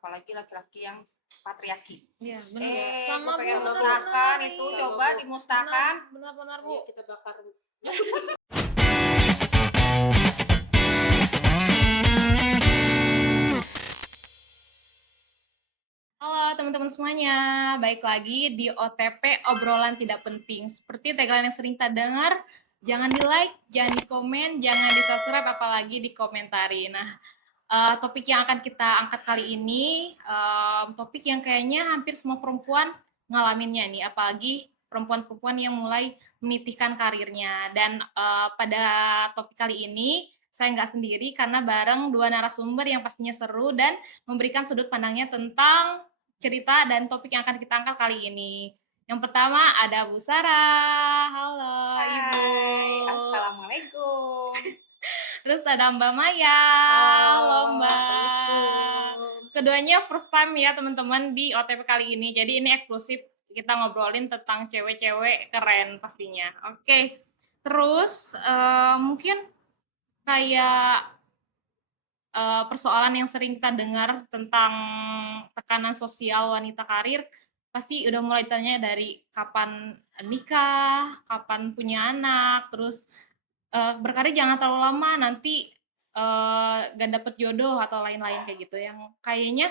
apalagi laki-laki yang patriarki. Iya, bener. Gue Sama Bu, pengen benar-benar musnahkan itu, iya. coba Bu. dimusnahkan. Benar-benar Bu. Ayo kita bakar, Bu. Halo teman-teman semuanya, baik lagi di OTP obrolan tidak penting. Seperti tagline yang sering kita dengar, jangan di like, jangan di komen, jangan di subscribe, apalagi di komentari. Nah, topik yang akan kita angkat kali ini, topik yang kayaknya hampir semua perempuan ngalaminnya nih, apalagi perempuan-perempuan yang mulai menitihkan karirnya. Dan pada topik kali ini, saya nggak sendiri karena bareng dua narasumber yang pastinya seru dan memberikan sudut pandangnya tentang cerita dan topik yang akan kita angkat kali ini. Yang pertama ada Bu Sarah. Halo Ibu. Hai, assalamualaikum. Terus ada Mbak Maya. Halo Mbak. Assalamualaikum. Keduanya first time ya teman-teman di OTP kali ini. Jadi ini eksklusif, kita ngobrolin tentang cewek-cewek keren pastinya. Oke. Terus mungkin kayak persoalan yang sering kita dengar tentang tekanan sosial wanita karir, pasti udah mulai ditanya dari kapan nikah, kapan punya anak, terus berkarir jangan terlalu lama, nanti gak dapet jodoh atau lain-lain kayak gitu. Yang kayaknya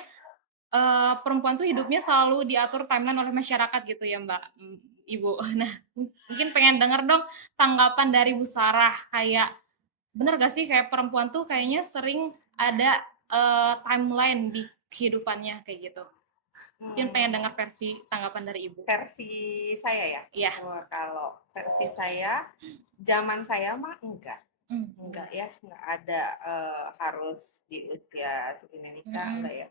perempuan tuh hidupnya selalu diatur timeline oleh masyarakat gitu ya Mbak, Ibu. Nah, mungkin pengen denger dong tanggapan dari Bu Sarah, kayak bener gak sih kayak perempuan tuh kayaknya sering ada timeline di kehidupannya kayak gitu. Mungkin pengen dengar versi tanggapan dari Ibu. Versi saya ya? Iya. Kalau versi saya, zaman saya mah enggak ya, enggak ada harus di usia segini nikah, enggak ya.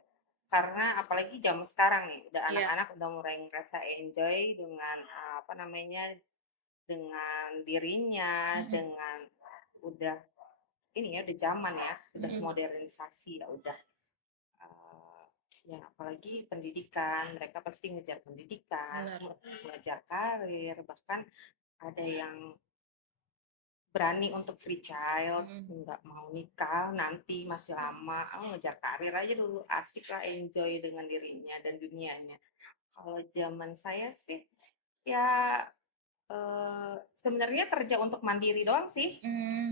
Karena apalagi zaman sekarang nih, udah anak-anak udah mulai ngerasa enjoy dengan dengan dirinya, dengan udah ini ya, udah zaman ya, udah modernisasi ya, udah ya apalagi pendidikan, mereka pasti ngejar pendidikan, ngejar karir, bahkan ada yang berani untuk free child, nggak mau nikah nanti masih lama, ngejar karir aja dulu, asik lah, enjoy dengan dirinya dan dunianya. Kalau zaman saya sih ya sebenarnya kerja untuk mandiri doang sih,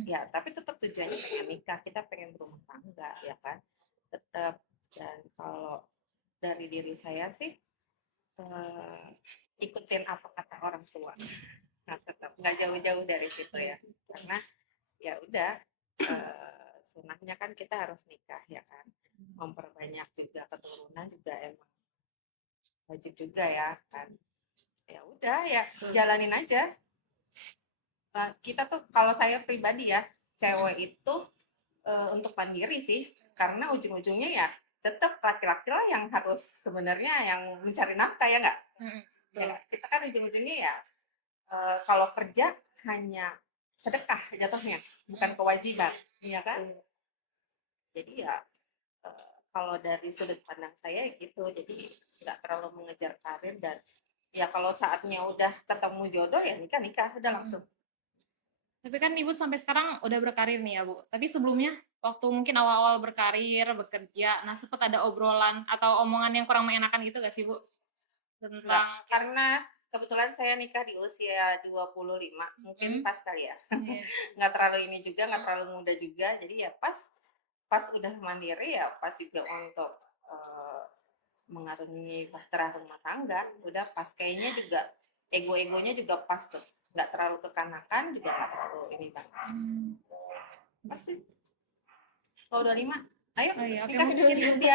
ya tapi tetap tujuannya pengen nikah, kita pengen berumah tangga ya kan, tetap. Dan kalau dari diri saya sih ikutin apa kata orang tua, nah tetap nggak jauh-jauh dari situ ya, karena ya udah sunahnya kan kita harus nikah ya kan, memperbanyak juga keturunan juga emang wajib juga ya kan. Ya udah ya jalanin aja. Kita tuh, kalau saya pribadi ya, cewek itu untuk mandiri sih, karena ujung-ujungnya ya tetap laki-laki lah yang harus sebenarnya yang mencari nafkah ya nggak? Ya, kita kan ujung-ujungnya ya kalau kerja hanya sedekah jatuhnya, bukan kewajiban, iya kan? Jadi ya kalau dari sudut pandang saya gitu, jadi nggak terlalu mengejar karir, dan ya kalau saatnya udah ketemu jodoh ya nikah udah langsung. Tapi kan Ibu sampai sekarang udah berkarir nih ya Bu. Tapi sebelumnya waktu mungkin awal-awal berkarir, bekerja, nah sempat ada obrolan atau omongan yang kurang mengenakan gitu gak sih Bu? Tentang karena kebetulan saya nikah di usia 25, mungkin pas kali ya. Nggak terlalu ini juga, nggak terlalu muda juga, jadi ya pas udah mandiri ya pas juga untuk mengarungi bahtera rumah tangga, udah pas, kayaknya juga ego-egonya juga pas tuh, nggak terlalu kekanakan juga nggak terlalu ini kan. Pasti kalau 25 ayo nikah di usia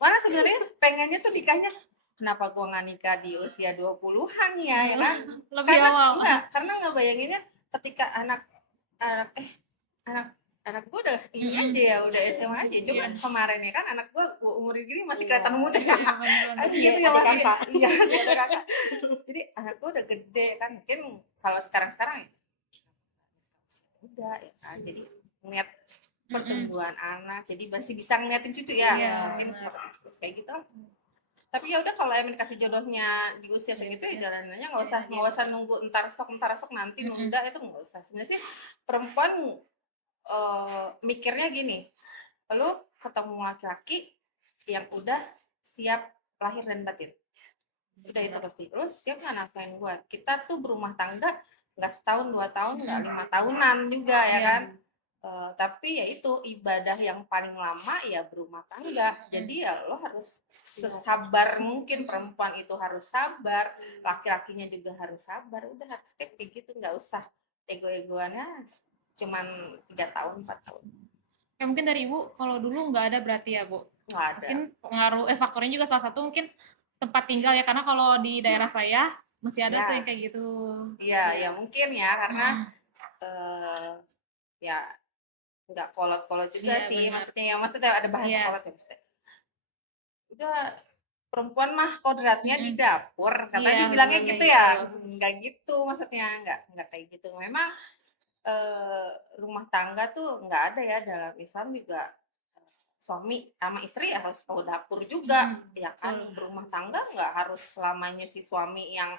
mana sebenarnya pengennya tuh nikahnya, kenapa gua nggak nikah di usia 20-an ya kan? Lebih awal. Karena nggak bayanginnya ketika anak gue udah ini aja ya, udah SMA aja. Cuma kemarin ya kan anak gue umur gini masih kelihatan muda. Gitu ya, masih kakak. Iya, ada kakak. Jadi anak gue udah gede kan, mungkin kalau sekarang ya udah ya kan. Jadi ngeliat pertumbuhan anak, jadi masih bisa ngeliatin cucu ya. Mungkin seperti itu, kayak gitu. Tapi ya udah, kalau emang dikasih jodohnya di usia segitu ya jalanannya nggak usah nunggu entar sok nanti nunda, itu nggak usah. Sebenarnya sih perempuan mikirnya gini, lu ketemu laki-laki yang udah siap lahir dan batin. Udah itu terus siap nggak nafkahin gue. Kita tuh berumah tangga nggak setahun 2 tahun, nggak 5 tahunan juga ya Iya. kan. Tapi ya itu ibadah yang paling lama ya berumah tangga. Jadi ya lo harus sesabar mungkin, perempuan itu harus sabar, laki-lakinya juga harus sabar. Udah harus kayak gitu, nggak usah ego-egoannya cuman 3 tahun 4 tahun. Ya mungkin dari Ibu kalau dulu nggak ada berarti ya Bu. Nggak ada. Mungkin pengaruh faktornya juga salah satu mungkin tempat tinggal ya, karena kalau di daerah saya masih ada Ya. tuh yang kayak gitu. Iya, ya mungkin ya karena Hmm. Ya nggak kolot-kolot juga Iya, sih, benar. maksudnya ada bahasa Iya. kolot ya maksudnya. Udah perempuan mah kodratnya di dapur, katanya Iya, bilangnya bilangnya gitu ya, gitu. nggak gitu maksudnya, nggak kayak gitu. Memang rumah tangga tuh nggak ada ya dalam Islam juga, suami sama istri harus tahu dapur juga, ya kan. betul. Berumah tangga nggak harus selamanya si suami yang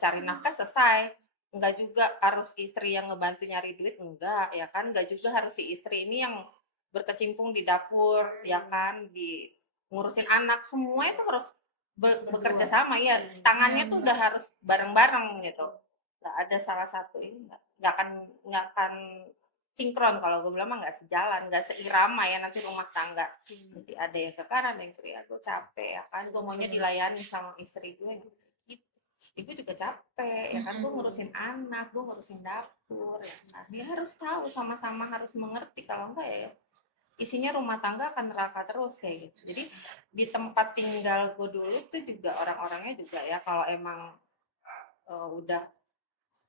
cari nafkah selesai, enggak juga harus istri yang ngebantu nyari duit, enggak ya kan, enggak juga harus si istri ini yang berkecimpung di dapur ya kan, di ngurusin anak, semua itu harus bekerja sama ya, tangannya tuh udah harus bareng-bareng gitu. Nggak ada salah satu ini nggak akan sinkron, kalau gue bilang mah nggak sejalan, nggak seirama ya nanti rumah tangga. Nanti ada yang ke kanan, ada yang ke kiri, gue capek ya kan, gue maunya dilayani sama istri gue gitu. Ibu juga capek ya kan, gue ngurusin anak, gue ngurusin dapur ya kan. Dia harus tahu, sama-sama harus mengerti, kalau enggak ya isinya rumah tangga akan neraka terus kayak gitu. Jadi di tempat tinggal gue dulu tuh juga orang-orangnya juga ya, kalau emang udah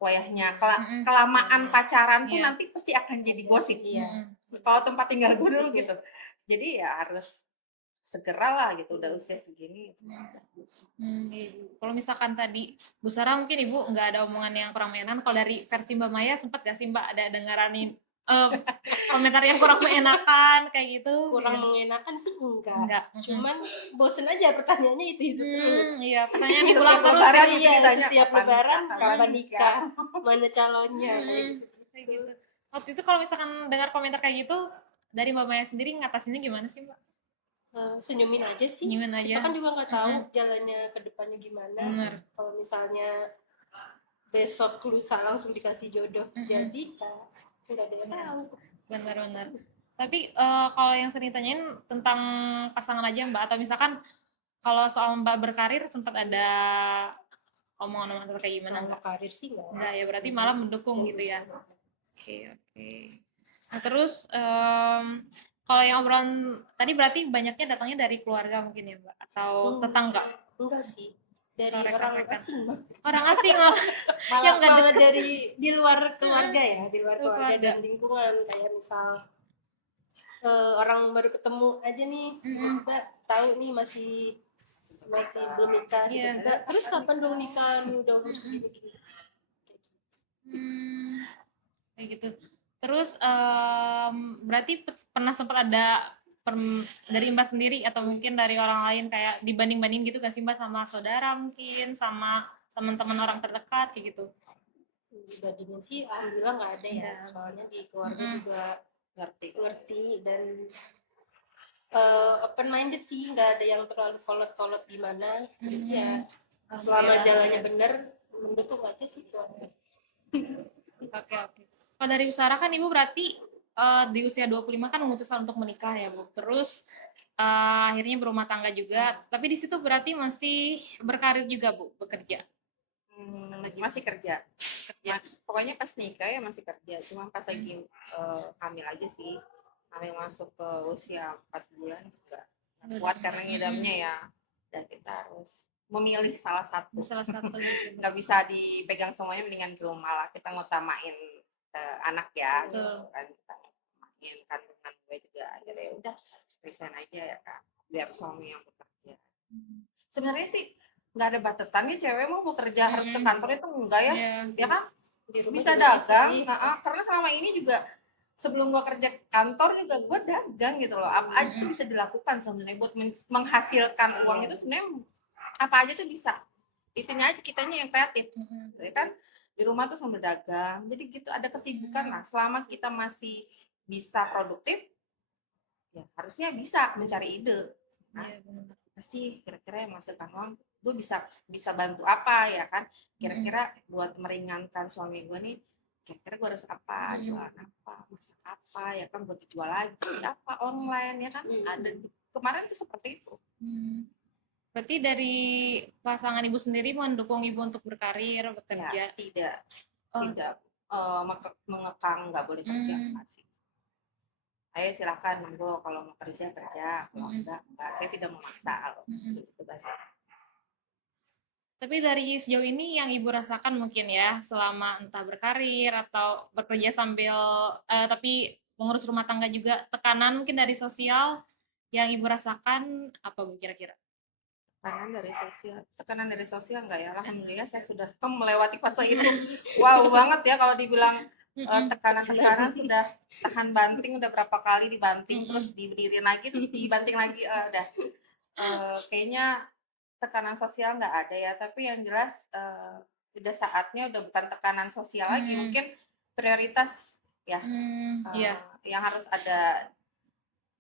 wayahnya kelamaan pacaran tuh Iya. nanti pasti akan jadi gosip. Iya. Kalau tempat tinggal gue dulu gitu. Jadi ya harus segera lah gitu, udah usia segini. Kalau misalkan tadi Bu Sarah mungkin Ibu nggak ada omongan yang kurang mengenakan, kalau dari versi Mbak Maya sempat gak sih Mbak ada dengeranin komentar yang kurang mengenakan kayak gitu? Kurang mengenakan sih enggak. Enggak. Cuman bosen aja pertanyaannya itu terus. Iya, pertanyaan Setiap diulang terus lebaran ya. gitu Iya, ditanya, setiap kapan lebaran nikah, kapan nikah, mana calonnya kayak Kayak gitu. Waktu itu kalau misalkan dengar komentar kayak gitu, dari Mbak Maya sendiri ngatasinnya gimana sih Mbak? senyumin aja sih. Senyumin aja. Kita kan juga nggak tahu jalannya ke depannya gimana. Benar. Kalau misalnya besok lusa langsung dikasih jodoh, jadi ya nggak ada yang tahu. Benar-benar. Tapi kalau yang sering ditanyain tentang pasangan aja Mbak, atau misalkan kalau soal Mbak berkarir sempat ada omongan-omongan kayak gimana Kalau Mbak? karir sih nggak ada. Enggak ya, berarti malah mendukung gitu ya. Oke. Nah terus kalau yang obrolan tadi berarti banyaknya datangnya dari keluarga mungkin ya Mbak, atau tetangga? Enggak sih, dari Rekan-rekan. orang asing Mbak. Orang asing loh. Yang nggak Malah deket. dari di luar keluarga ya, di luar keluarga Keluarga. dan lingkungan, kayak misal orang baru ketemu aja nih, tiba tahu nih masih belum nikah, Iya. tiba-tiba terus kapan dong nikah, nih udah umur segini. Kayak gitu. Terus berarti pernah sempat ada dari Mbak sendiri atau mungkin dari orang lain kayak dibanding-banding gitu gak sih Mbak sama saudara mungkin, sama teman-teman orang terdekat kayak gitu? Dibandingin sih alhamdulillah nggak ada ya, soalnya di keluarga juga ngerti dan open minded sih, nggak ada yang terlalu kolot-kolot gimana. Jadi ya selama jalannya bener mendukung aja sih keluarga. Oke. Kalau dari Sarah kan Ibu berarti di usia 25 kan memutuskan untuk menikah ya Bu. Terus akhirnya berumah tangga juga, tapi di situ berarti masih berkarir juga Bu, bekerja. Masih kerja. Pokoknya pas nikah ya masih kerja, cuma pas lagi hamil aja sih, hamil masuk ke usia 4 bulan juga nggak kuat karena ngidamnya ya, dan kita harus memilih salah satu Gitu. nggak bisa dipegang semuanya, mendingan di rumah lah, kita ngutamain anak ya gitu kan, kita ngutamain kandungan gue juga, akhirnya udah resign aja ya kan, biar suami yang bekerja. Sebenarnya sih nggak ada batasannya, cewek mau bekerja harus ke kantor itu enggak ya, ya kan, bisa dagang. Karena selama ini juga sebelum gua kerja kantor juga gua dagang gitu loh, apa aja tuh bisa dilakukan sebenarnya buat menghasilkan uang itu, sebenarnya apa aja tuh bisa, itunya aja kitanya yang kreatif, ya kan, di rumah tuh sambil dagang, jadi gitu ada kesibukan lah. Selama kita masih bisa produktif ya harusnya bisa mencari ide Nah, Iya, benar. apa sih kira-kira yang menghasilkan uang, gue bisa bisa bantu apa ya kan, kira-kira buat meringankan suami gue nih, kira-kira gue harus apa, jualan apa, masak apa ya kan, buat dijual lagi apa online ya kan, ada kemarin tuh seperti itu. Berarti dari pasangan ibu sendiri mendukung ibu untuk berkarir, Ya bekerja. tidak Oh, tidak mengekang nggak boleh kerja, enggak sih. Ayo silakan monggo, kalau mau kerja kerja, kalau enggak, saya tidak memaksa loh. Itu bahasa. tapi dari sejauh ini yang ibu rasakan mungkin ya selama entah berkarir atau bekerja sambil tapi mengurus rumah tangga juga, tekanan mungkin dari sosial yang ibu rasakan apa bu kira-kira? Tekanan dari sosial enggak ya, alhamdulillah saya sudah melewati fase itu. Wow banget ya kalau dibilang tekanan-tekanan, sudah tahan banting udah berapa kali dibanting, terus diberdiriin lagi, terus dibanting lagi, udah kayaknya tekanan sosial nggak ada ya, tapi yang jelas udah saatnya udah bukan tekanan sosial lagi, mungkin prioritas ya, Iya. yang harus ada,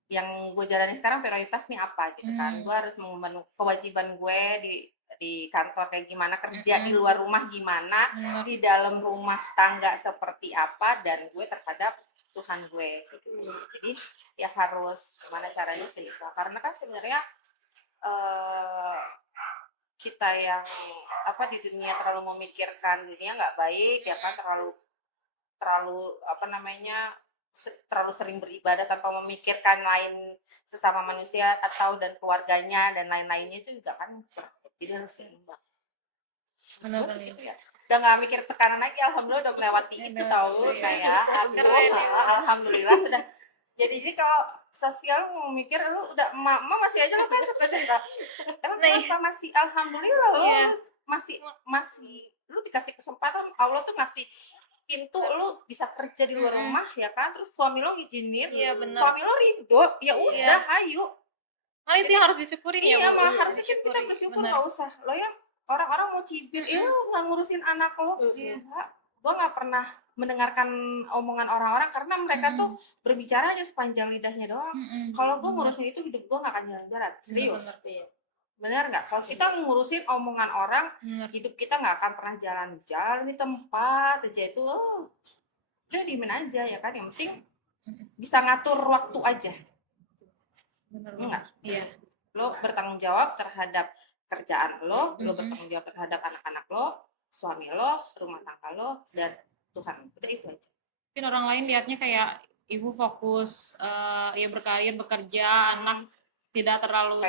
yang gue jalani sekarang prioritas nih apa gitu kan. Gue harus memenuhi kewajiban gue di kantor kayak gimana, kerja di luar rumah gimana, di dalam rumah tangga seperti apa, dan gue terhadap Tuhan gue gitu. Jadi ya harus gimana caranya seimbang, karena kan sebenarnya kita yang apa di dunia terlalu memikirkan dunia nggak baik ya kan, terlalu terlalu apa namanya terlalu sering beribadah tanpa memikirkan lain, sesama manusia atau dan keluarganya dan lain-lainnya, itu juga kan jadi harus seimbang. Benar-benar. Gitu ya. Udah nggak mikir tekanan lagi, alhamdulillah udah melewati itu tahu kayak alhamdulillah sudah. Jadi kalau sosial mau mikir lu udah emak masih aja lo kan suka denda. Emang kenapa masih alhamdulillah lo masih lu dikasih kesempatan, Allah tuh ngasih pintu lu bisa kerja di luar rumah ya kan, terus suami lo ngizinin, suami lo ridho, ya udah ayo. Malah itu yang harus disyukurin ya iya, bu. malah harusnya kan kita bersyukur, nggak usah lo yang orang-orang mau cibir, lu nggak ngurusin anak lo. Enggak, gue nggak pernah mendengarkan omongan orang-orang karena mereka tuh berbicara aja sepanjang lidahnya doang. Kalau gue ngurusin itu, hidup gue nggak akan jalan-jalan, serius. Bener nggak? Kalau kita ngurusin omongan orang, hidup kita nggak akan pernah jalan-jalan di tempat aja itu. Udah diemin aja ya kan, yang penting bisa ngatur waktu aja. Enggak? Iya. Lo bertanggung jawab terhadap kerjaan lo, lo bertanggung jawab terhadap anak-anak lo, suami lo, rumah tangga lo, dan Tuhan. Udah itu aja. Mungkin orang lain lihatnya kayak ibu fokus ya berkarir, bekerja, anak tidak terlalu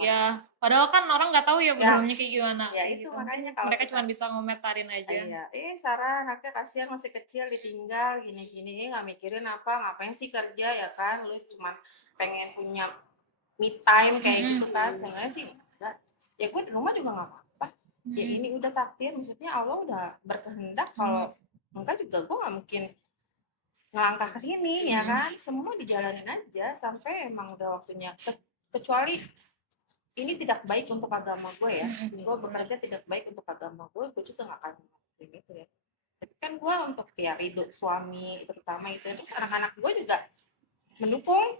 ya padahal kan orang nggak tahu ya bedalamnya kayak gimana. Ya itu gitu. Makanya kalau mereka cuma bisa ngomentarin aja. Iya, Sarah anaknya kasihan masih kecil ditinggal gini-gini, nggak mikirin apa, ngapain sih kerja ya kan, lu cuma pengen punya me time kayak gitu kan. Sebenarnya sih enggak. Ya gue di rumah juga nggak apa-apa. Ya ini udah takdir, maksudnya Allah udah berkehendak, kalau enggak juga gue nggak mungkin ngelangkah ke sini ya kan. Semua dijalanin aja sampai emang udah waktunya, kecuali ini tidak baik untuk agama gue ya. Gue bekerja tidak baik untuk agama gue juga nggak akan ngelakuin itu ya. Tapi kan gue untuk ya ridho suami terutama itu, terus anak-anak gue juga mendukung.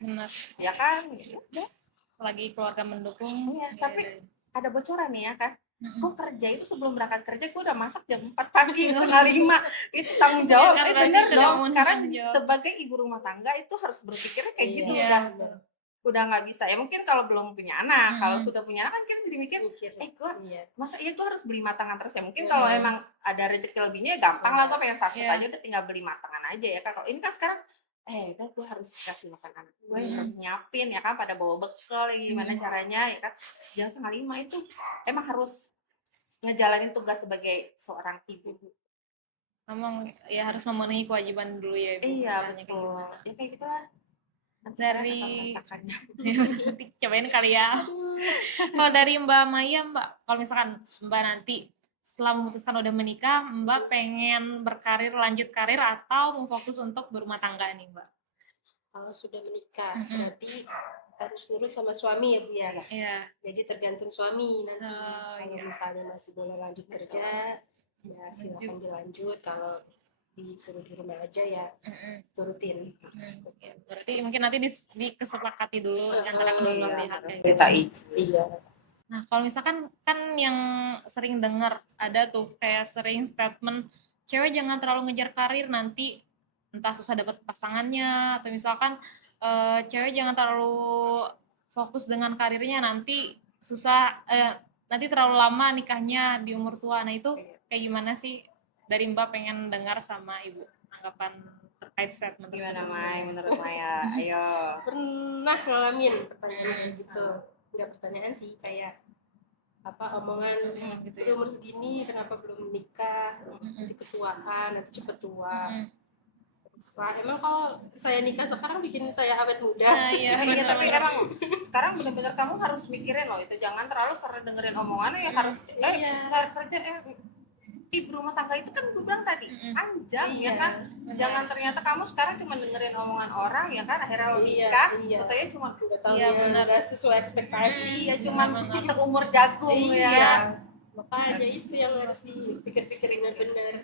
Benar. Ya kan, ya. Lagi keluarga mendukung. Iya, tapi ada bocoran nih ya kan. Gue kerja itu sebelum berangkat kerja gue udah masak jam 4 pagi, setengah 5. Itu tanggung jawab. Bener dong. Sekarang sebagai ibu rumah tangga itu harus berpikirnya kayak gitu. Udah nggak bisa. Ya mungkin kalau belum punya anak, kalau sudah punya anak kan kita jadi mikir, gue masa iya gue harus beli matangan terus ya. Mungkin kalau emang ada rezeki lebihnya ya gampang lah, gue pengen satu aja udah tinggal beli matangan aja ya kan. Kalau ini kan sekarang udah gue harus kasih makan anak gue, harus nyiapin ya kan, pada bawa bekal ya gimana caranya ya kan. Jam 4:30 itu emang harus ngejalanin tugas sebagai seorang ibu. Emang ya harus memenuhi kewajiban dulu ya ibu. Iya betul. Ya kayak gitulah. Dari cobain kali ya. Kalau dari Mbak Maya, Mbak, kalau misalkan Mbak nanti setelah memutuskan udah menikah, Mbak pengen berkarir, lanjut karir atau mau fokus untuk berumah tangga nih, Mbak? Kalau sudah menikah, berarti harus nurut sama suami ya Bu ya. Iya. Jadi tergantung suami nanti. Kalau misalnya masih boleh lanjut kerja, ya silakan dilanjut. Kalau disuruh di rumah aja ya turutin. Ya, berarti mungkin nanti kesepakati dulu antara kedua belah Iya, pihak harus kayak minta gitu. izin. Iya. Nah, kalau misalkan kan yang sering dengar ada tuh kayak sering statement cewek jangan terlalu ngejar karir nanti entah susah dapat pasangannya atau misalkan cewek jangan terlalu fokus dengan karirnya nanti susah nanti terlalu lama nikahnya di umur tua. Nah, itu kayak gimana sih dari Mbak pengen dengar sama Ibu anggapan terkait statement Gimana tersebut? Mai menurut Maya? Ayo. Pernah ngalamin pertanyaan kayak gitu. Nggak pertanyaan sih, kayak apa omongan Gitu udah ya. umur segini kenapa belum menikah, nanti ketuaan, nanti cepet tua. Wah, emang kalau saya nikah sekarang bikin saya awet muda. Nah, iya, Iya, tapi benar-benar. emang sekarang benar-benar kamu harus mikirin loh itu, jangan terlalu karena dengerin omongan ya harus Iya. kerja ibu rumah tangga itu kan gue bilang tadi anjang ya Iya. kan, jangan ternyata kamu sekarang cuma dengerin omongan orang ya kan akhirnya lo nikah katanya cuma Udah tahu Iya, benar. nggak sesuai ekspektasi. iya cuma benar. seumur jagung ya. Iya. Makanya itu yang harus dipikir-pikirin benar.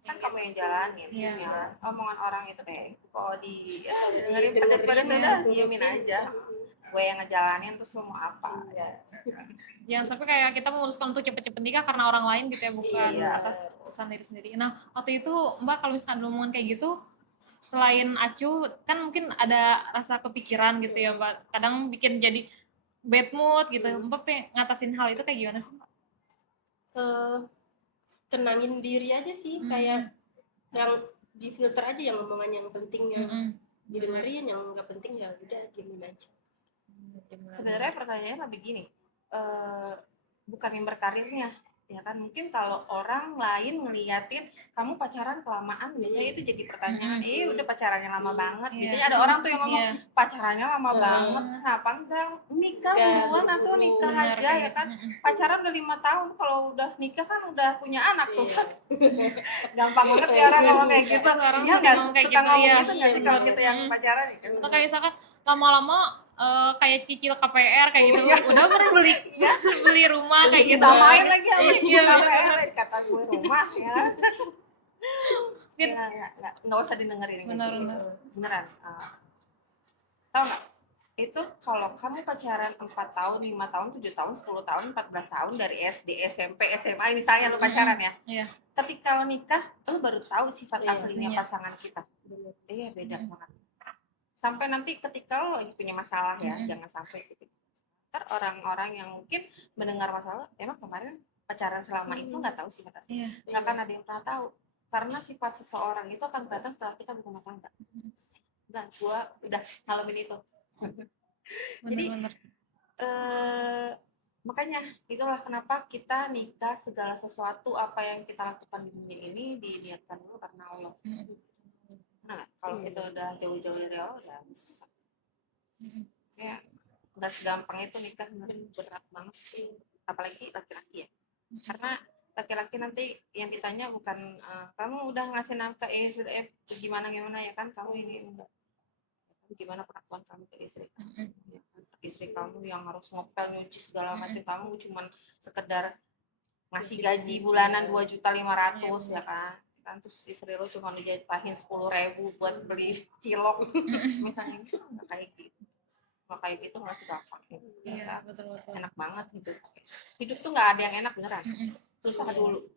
Kan kamu yang jalanin Iya. ya omongan orang itu kayak kalau di ya, Dengerin dengerin pedes-pedes udah turutin. diemin aja, gue yang ngejalanin terus lo mau apa Iya. Jangan sampai kayak kita memutuskan untuk cepet-cepet nikah karena orang lain gitu ya, bukan Iya. atas keputusan diri sendiri. Nah, waktu itu Mbak kalau misalkan ada omongan kayak gitu, selain acuh, kan mungkin ada rasa kepikiran gitu ya Mbak. Kadang bikin jadi bad mood gitu. Mbak ngatasin hal itu kayak gimana sih Mbak? Tenangin diri aja sih, kayak yang di filter aja yang omongan yang penting yang didengerin, yang nggak penting ya udah diemin aja. sebenarnya pertanyaannya lebih gini, bukan yang berkarirnya ya kan, mungkin kalau orang lain ngeliatin kamu pacaran kelamaan biasanya itu jadi pertanyaan, udah pacarannya lama banget, biasanya ada orang tuh yang ngomong pacarannya lama banget, kenapa enggak nikah buruan atau nikah aja ya kan, pacaran udah 5 tahun kalau udah nikah kan udah punya anak tuh kan. Gampang banget ya orang ngomong kayak gitu, Orang ya nggak ngomong kayak suka gitu, ngomong iya. gitu nggak sih kalau kita yang pacaran ya kan? Atau kayak misalkan lama-lama kayak cicil KPR kayak gitu, udah pernah beli rumah kayak gitu. Samain lagi sama Iya, KPR, kata gue rumah ya. Mungkin- Nggak usah didengerin gitu. Benar-benar. Beneran. Tahu nggak? Itu kalau kamu pacaran 4 tahun, 5 tahun, 7 tahun, 10 tahun, 14 tahun dari SD, SMP, SMA misalnya lo pacaran ya. Iya. Ketika lo nikah, lo baru tahu sifat Iya, aslinya aslinya. pasangan kita. Iya, beda banget. Sampai nanti ketika lo lagi punya masalah ya, jangan sampai gitu. Ntar orang-orang yang mungkin mendengar masalah, emang kemarin pacaran selama itu nggak tahu sifat aslinya. Nggak akan ada yang pernah tahu. Karena sifat seseorang itu akan kelihatan setelah kita berumah tangga. Udah, gua udah ngalamin itu. Jadi Benar-benar. makanya itulah kenapa kita nikah, segala sesuatu apa yang kita lakukan di dunia ini diniatkan dulu karena Allah. Nah, kalau kita udah jauh-jauh dari Allah udah susah. Ya, nggak segampang itu nikah, berat banget. Apalagi laki-laki ya. Karena laki-laki nanti yang ditanya bukan kamu udah ngasih nafkah gimana ya kan, kamu ini enggak. Gimana perlakuan kamu ke istri kamu? Ya kan? Istri kamu yang harus ngepel nyuci segala macam, kamu cuman sekedar ngasih gaji bulanan 2.500.000 ya kan? Terus istri lo cuma dijahitin 10.000 buat beli cilok misalnya, nggak kayak gitu. Nggak kayak gitu, nggak segampang. Iya, betul-betul. Enak banget gitu. Hidup tuh nggak ada yang enak beneran. Susah dulu.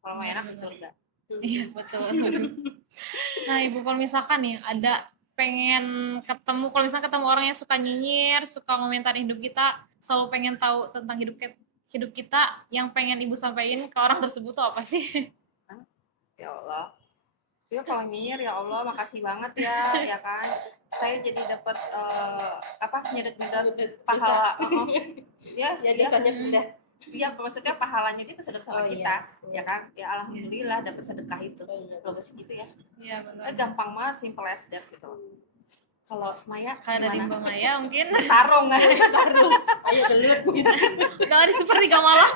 Kalau mau enak surga. Iya, betul. Nah, Ibu kalau misalkan nih ada pengen ketemu, kalau misalkan ketemu orang yang suka nyinyir, suka ngomentarin hidup kita, selalu pengen tahu tentang hidup kita, yang pengen Ibu sampaikan ke orang tersebut tuh apa sih? Ya Allah. Ya kalau nyinyir ya Allah makasih banget ya kan. Saya jadi dapat nyedot pahala. Ya dosanya pindah. Iya, maksudnya pahalanya dia kesedot sama kita, ya kan? Ya alhamdulillah dapat sedekah itu. Bagus gitu ya. Iya, benar. Gampang banget, simple as that gitu. Kalau Maya Kalau dari Mbak Maya mungkin tarung. Ayo gelut gitu. udah di sepertiga malam.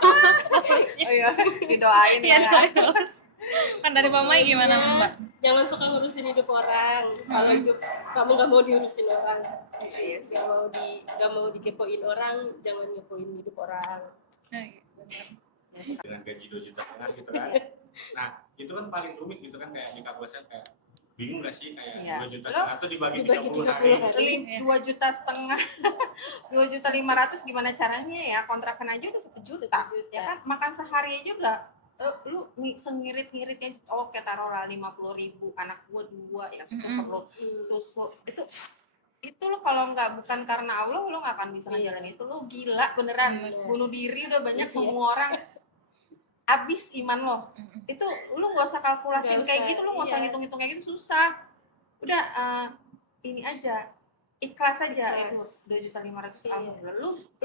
Iya, didoain Iya, ya. kan dari Mbak Maya gimana Mbak? Jangan suka ngurusin hidup orang. Kalau hidup kamu nggak mau diurusin orang, Iya sih. nggak mau dikepoin orang, jangan ngepoin hidup orang. Ya, dengan gaji 2,5 juta gitu kan. Nah itu kan paling rumit gitu kan, kayak nikah bosnya kayak bingung gak sih kayak Iya. 2,5 juta tuh dibagi Dibagi 30 hari. 30 hari. 2,5 juta 2,5 juta gimana caranya ya, kontrakan aja udah 1 juta 1 juta. ya kan, makan sehari aja udah lu sengirit-ngiritnya oke taruhlah 50.000, anak gua 2 yang satu perlu susu, itu lo kalau nggak bukan karena Allah lo nggak akan bisa Iya. ngejalanin itu, lo gila beneran. Bener. Bunuh diri udah banyak, Iya. semua orang abis iman lo. Itu lu nggak usah kalkulasiin Nggak kayak usah, gitu, lu nggak usah iya. ngitung-ngitung kayak gitu, susah. Udah ini aja, ikhlas aja. Itu Ikhlas. 2,5 juta Iya. alhamdulillah.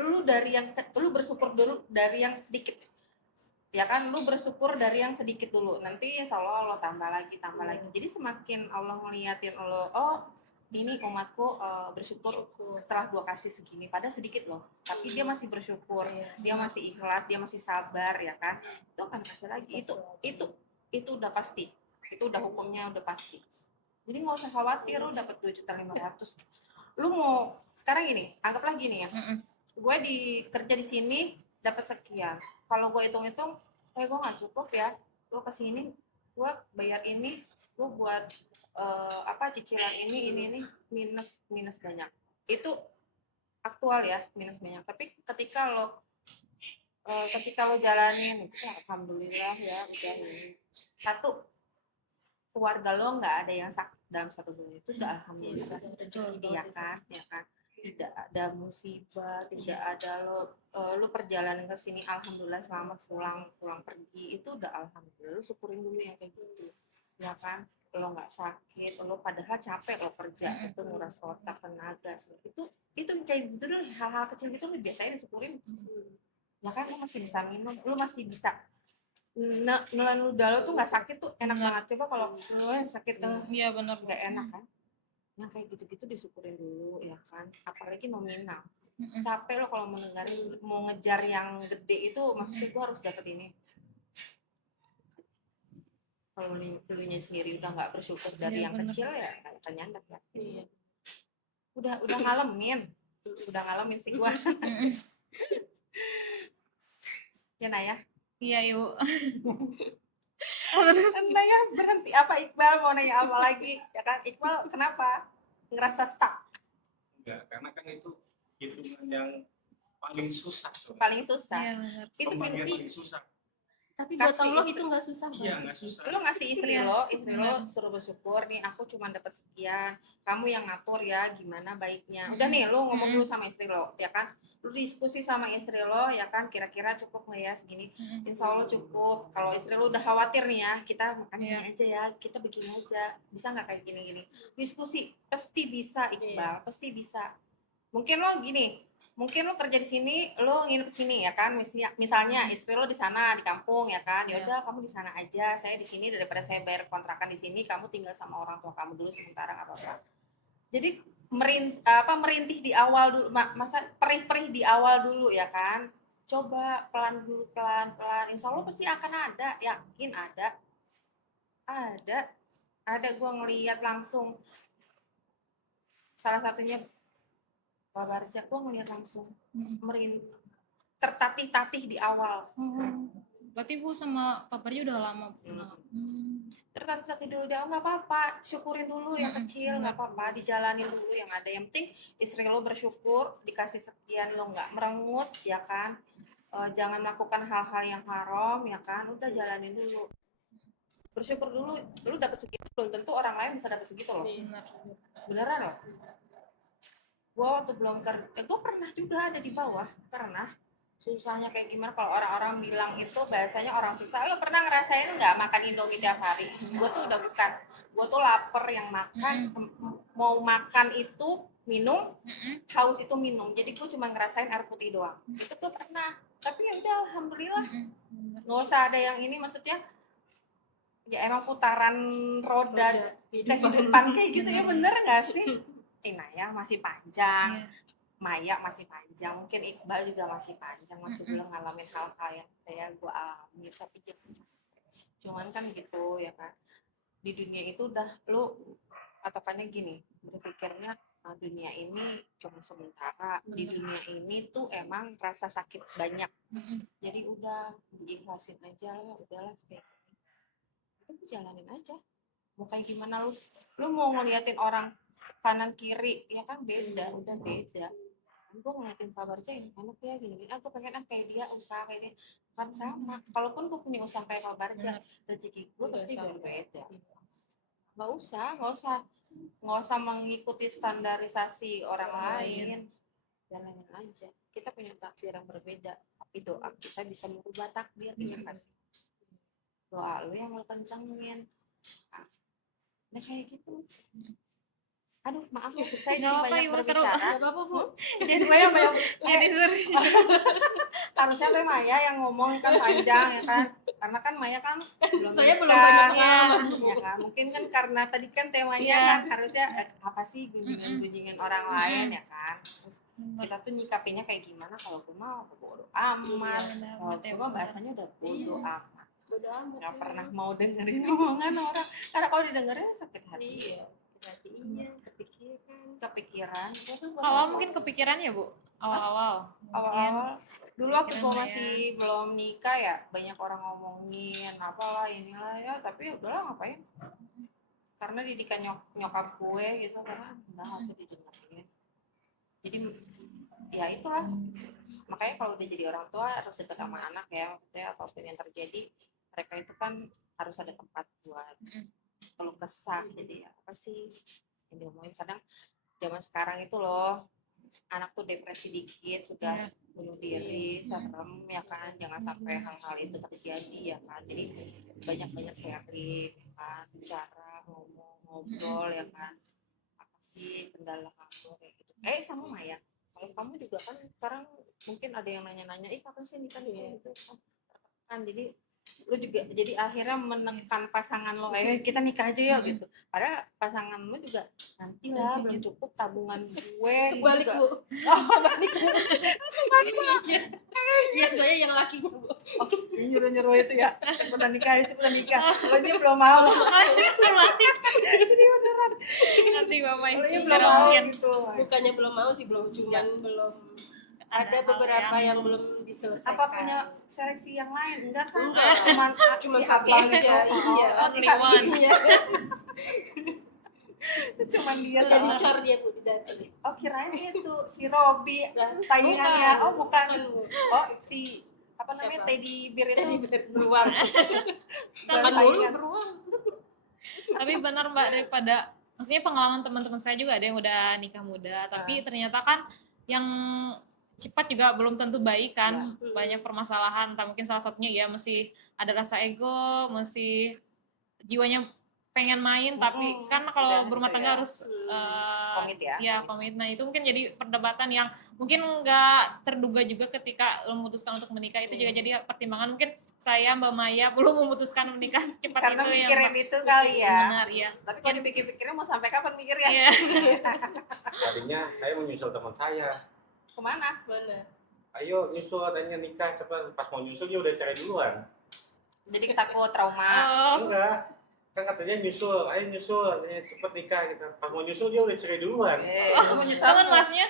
Lu dari yang lu bersyukur dulu dari yang sedikit, ya kan, lu bersyukur dari yang sedikit dulu, nanti insya Allah tambah lagi lagi. Jadi semakin Allah ngeliatin lo, oh ini umatku bersyukur setelah gua kasih segini, padahal sedikit loh, tapi dia masih bersyukur, dia masih ikhlas, dia masih sabar, ya kan, itu akan kasih lagi. Itu udah pasti, itu udah hukumnya udah pasti. Jadi nggak usah khawatir lu dapat 2,5 juta. Lu mau sekarang gini, anggaplah gini ya, gue kerja di sini dapat sekian, kalau gue hitung-hitung gue nggak cukup ya, gue kesini gue bayar ini, gue buat cicilan ini minus banyak, itu aktual ya, minus banyak. Tapi ketika lo jalanin ya, alhamdulillah ya, udah satu keluarga lo nggak ada yang sakit dalam 1 bulan, itu udah alhamdulillah rezeki dia kan, ya kan, tidak ada musibah, tidak ada lo perjalanan ke sini alhamdulillah selamat, pulang pergi, itu udah alhamdulillah. Lo syukurin dulu yang kayak gitu, ya kan, lo nggak sakit, lo padahal capek lo kerja, itu nguras otak, tenaga, itu kayak gitu dulu, hal-hal kecil gitu lo biasain disyukurin, ya kan. Lo masih bisa minum, lo masih bisa nelan ludah lo tuh nggak sakit tuh enak banget. Coba kalau lo sakit Iya benar. nggak enak kan, yang kayak gitu-gitu disyukurin dulu, ya kan, apalagi nominal. Capek lo kalau mau ngejar yang gede itu, maksudnya gue harus dapet ini. Kalau lunya sendiri udah nggak bersyukur dari yang kecil ya nggak akan nyandap ya. Iya. Udah ngalamin sih gue. Ya Naya. Iya yuk. Terus Naya berhenti apa, Iqbal mau nanya apa lagi, ya kan? Iqbal kenapa ngerasa stuck? Enggak, karena kan itu hitungan yang paling susah. Paling susah. Iya benar. Itu Pembagian mimpi. paling susah. Tapi Kasih buat Allah istri. itu nggak susah. Iya, nggak susah. Lu ngasih istri Iya. lo suruh bersyukur nih, aku cuma dapat sekian, kamu yang ngatur ya gimana baiknya. Udah nih lo ngomong dulu sama istri lo, ya kan, lu diskusi sama istri lo, ya kan, kira-kira cukup nggak ya segini. Insya Allah cukup. Kalau istri lo udah khawatir nih ya, kita makan ini aja ya, kita begini aja, bisa nggak kayak gini-gini, diskusi, pasti bisa Iqbal, pasti bisa. Mungkin lo kerja di sini, lo nginep di sini, ya kan, misalnya istri lo di sana di kampung, ya kan, ya udah kamu di sana aja, saya di sini, daripada saya bayar kontrakan di sini, kamu tinggal sama orang tua kamu dulu sementara, nggak apa-apa. Jadi merintih di awal dulu, masa perih-perih di awal dulu, ya kan, coba pelan dulu, pelan-pelan, insya Allah pasti akan ada, yakin ada gue ngelihat langsung, salah satunya Pak Barja, gue ngeliat langsung tertatih-tatih di awal. Berarti Bu sama Pak Barja udah lama kenal. Tertatih-tatih dulu di awal, nggak apa-apa, syukurin dulu yang kecil, nggak apa-apa, dijalanin dulu yang ada. Yang penting istri lo bersyukur, dikasih sekian, lo nggak merengut, ya kan, jangan melakukan hal-hal yang haram, ya kan, udah jalanin dulu. Bersyukur dulu, lo dapet segitu, belum tentu orang lain bisa dapet segitu loh. Beneran loh. Gue waktu belum kerja, gue pernah juga ada di bawah, pernah. Susahnya kayak gimana, kalau orang-orang bilang itu bahasanya orang susah. Lo pernah ngerasain nggak makan Indomie tiap hari? Gue tuh udah bukan, gue tuh lapar yang makan, mau makan itu minum, haus itu minum. Jadi gue cuma ngerasain air putih doang. Itu gue pernah, tapi ya udah alhamdulillah. Nggak usah ada yang ini, maksudnya ya emang putaran roda kehidupan kayak gitu ya, bener nggak sih? Naya masih panjang, Maya masih panjang, mungkin Iqbal juga masih panjang, masih belum ngalamin hal-hal yang kayak gue alami, tapi cuman kan gitu ya kan, di dunia itu udah lu patokannya gini, berpikirnya dunia ini cuma sementara, di dunia ini tuh emang rasa sakit banyak, jadi udah diikhlasin aja lah, udahlah kayak gini. Udah jalanin aja, mau kayak gimana lu mau ngeliatin orang kanan kiri ya kan beda, udah beda. Gue ngeliatin Pak Barja yang enak ya gini-gini, aku pengen kayak dia, usaha kayak dia, kan sama. Kalaupun gue punya usaha kayak Pak Barja, rezeki gue pasti berbeda. Nggak usah mengikuti standarisasi orang lain. Jalanin aja. Kita punya takdir yang berbeda, tapi doa kita bisa merubah takdir. Iya kasih. Doa lu yang lu kencengin. Nah kayak gitu. Aduh maaf ya, saya jadi Nggak apa-apa, banyak Ibu, seru. berbicara. Gak apa-apa Bu. Jadi banyak Jadi seru. harusnya teh Maya yang ngomong kan panjang ya kan, karena kan Maya kan belum Saya belum nikah, banyak pengalaman Bu. ya kan, mungkin kan karena tadi kan temanya Iya. kan harusnya apa sih gunjingan orang lain ya kan. Terus kita tuh nyikapinya kayak gimana, kalau gue mau bodo amat, kalau gue mah bahasanya udah bodo amat, Bodo amat. nggak pernah mau dengerin omongan orang, karena kalau didengerin sakit hati. Iya. Hatinya Kepikiran gue tuh Awal mungkin kepikiran ya, Bu? Awal-awal. awal-awal dulu waktu Kepikiran gue lah masih belum nikah ya, banyak orang ngomongin apalah inilah ya, tapi ya udahlah ngapain, karena didikan nyokap gue gitu, karena udah hasil didengerin. Jadi ya itulah, makanya kalau udah jadi orang tua harus deket sama anak ya, maksudnya apapun yang terjadi mereka itu kan harus ada tempat buat keluh kesah. Jadi apa sih yang diomongin, kadang zaman sekarang itu loh anak tuh depresi dikit sudah bunuh diri, serem ya kan, jangan sampai hal-hal itu terjadi ya kan. Jadi banyak-banyak sharing ya kan, cara ngobrol ya kan, apa sih kendala kamu kayak gitu. Sama Maya, kalau kamu juga kan sekarang mungkin ada yang nanya-nanya, kapan sih nikah gitu kan, jadi lu juga jadi akhirnya menekan pasangan lo, kita nikah aja ya gitu, padahal pasangan lo juga nantilah belum cukup tabungan gue kebalik juga. Bu. Oh balik. Iya saya yang lakinya Bu. Nyuruh itu ya, cepetan nikah lo dia belum mau, Nanti Bapak lo Ibu belum mau kalian. gitu. Bukannya belum mau sih, belum, cuman belum ada hal beberapa yang yang- belum diselesaikan. Apa punya seleksi yang lain? Enggak kan? Enggak. Cuma Cuma si satu abang aja, itu. iya. Only one. Iya. Cuman dia Jadi sama. cor dia Bu di data. Oh kirain itu si Robi Nah, saingannya. Oh bukan. Bu. Oh si apa namanya, Siapa? Teddy Bear itu. Jadi beruang. Bukan Kan dulu saingan. beruang. Tapi benar Mbak, daripada maksudnya pengalaman teman-teman saya juga ada yang udah nikah muda, tapi ternyata kan yang cepat juga belum tentu baik kan. Ya. Banyak permasalahan, entah mungkin salah satunya ya masih ada rasa ego, masih jiwanya pengen main, tapi kan kalau Udah berumah gitu tangga ya. harus Komit ya. ya komit. Nah itu mungkin jadi perdebatan yang mungkin nggak terduga juga ketika memutuskan untuk menikah. Itu juga jadi pertimbangan, mungkin saya Mbak Maya belum memutuskan menikah secepat Karena itu mikirin ya itu kali ya. benar ya. Tapi kalau dipikir-pikirin mau sampai kapan mikirnya? Iya. Tadinya saya mau nyusul teman saya, Kemana? Mana? ayo nyusul katanya nikah cepat, pas mau nyusul dia udah cerai duluan. Jadi takut trauma. Oh, Enggak, kan katanya nyusul, ayo nyusul katanya cepet nikah gitu. Pas mau nyusul dia udah cerai duluan. Itu mau nyesal. teman masnya?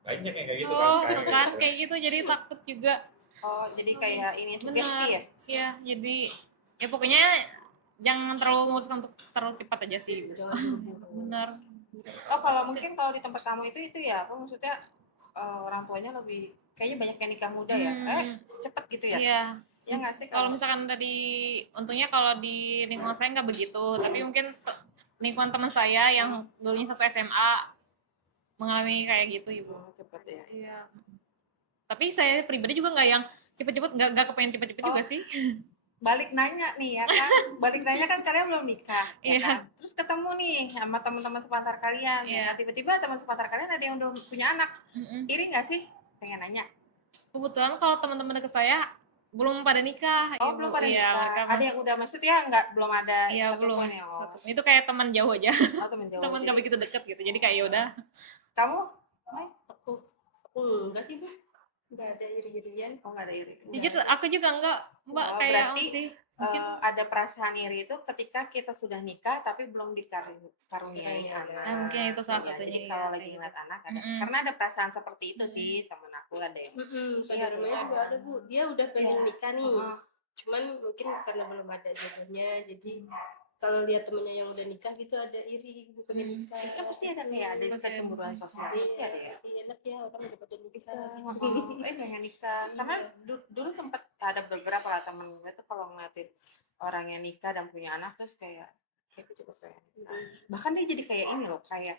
Banyak yang kayak gitu kan Oh, sekarang kan gitu. kayak gitu jadi takut juga. Oh, jadi kayak ini sugesti Benar. ya? Iya, jadi ya pokoknya jangan terlalu memutuskan untuk terlalu cepat aja sih. Jangan buru-buru. Benar. Oh, kalau mungkin kalau di tempat kamu itu ya, apa maksudnya orang tuanya lebih kayaknya banyak yang nikah muda ya? Cepet gitu ya? Iya. Ya nggak sih Kalau misalkan tadi, untungnya kalau di lingkungan saya nggak begitu, tapi mungkin lingkungan teman saya yang dulunya satu SMA mengalami kayak gitu, Ibu. cepet ya? Iya. Tapi saya pribadi juga nggak yang cepet-cepet, nggak kepengen cepet-cepet juga sih. Balik nanya nih ya kan, balik nanya kan kalian belum nikah ya Iya. kan, terus ketemu nih sama teman-teman sepantar kalian, ya Iya. kan? Tiba-tiba teman sepantar kalian ada yang udah punya anak, iri nggak sih? Pengen nanya. Kebetulan kalau teman-teman dekat saya belum pada nikah. Oh Ibu. belum pada Iya, nikah, mereka ada yang udah maksudnya nggak belum ada Iya, satu belum. pun ya? Oh, Itu kayak teman jauh aja, teman jauh. teman Jadi, nggak begitu deket gitu. Jadi kayak ya udah. kamu? Mai? Aku enggak sih Bu. Enggak ada iri-irian. Oh nggak ada iri. Jujur aku juga enggak, Mbak, Oh, kayak berarti sih. Mungkin ada perasaan iri itu ketika kita sudah nikah tapi belum dikaruniai Karuniai anak. mungkin itu salah Iya, satunya jadi ya, kalau kayak lagi gitu. ngeliat anak ada, Mm-mm. karena ada perasaan seperti itu Mm-mm. sih, temen aku ada yang Saudara Maya juga ada Bu, dia udah pengen Iya. nikah nih, Heeh. cuman mungkin karena belum ada jodohnya, jadi kalau lihat temennya yang udah nikah gitu ada iri, gitu, pengen nikah. Ya pasti ada gitu. kayak ada Pasti ada. kecemburuan sosial, pasti ada ya. Iya, enak ya orang udah pada nikah Kita gitu. pengen nikah, karena dulu sempat ada beberapa lah temen gue tuh kalau ngeliatin orang yang nikah dan punya anak terus kayak gue juga pengen nikah. Bahkan dia jadi kayak ini loh, kayak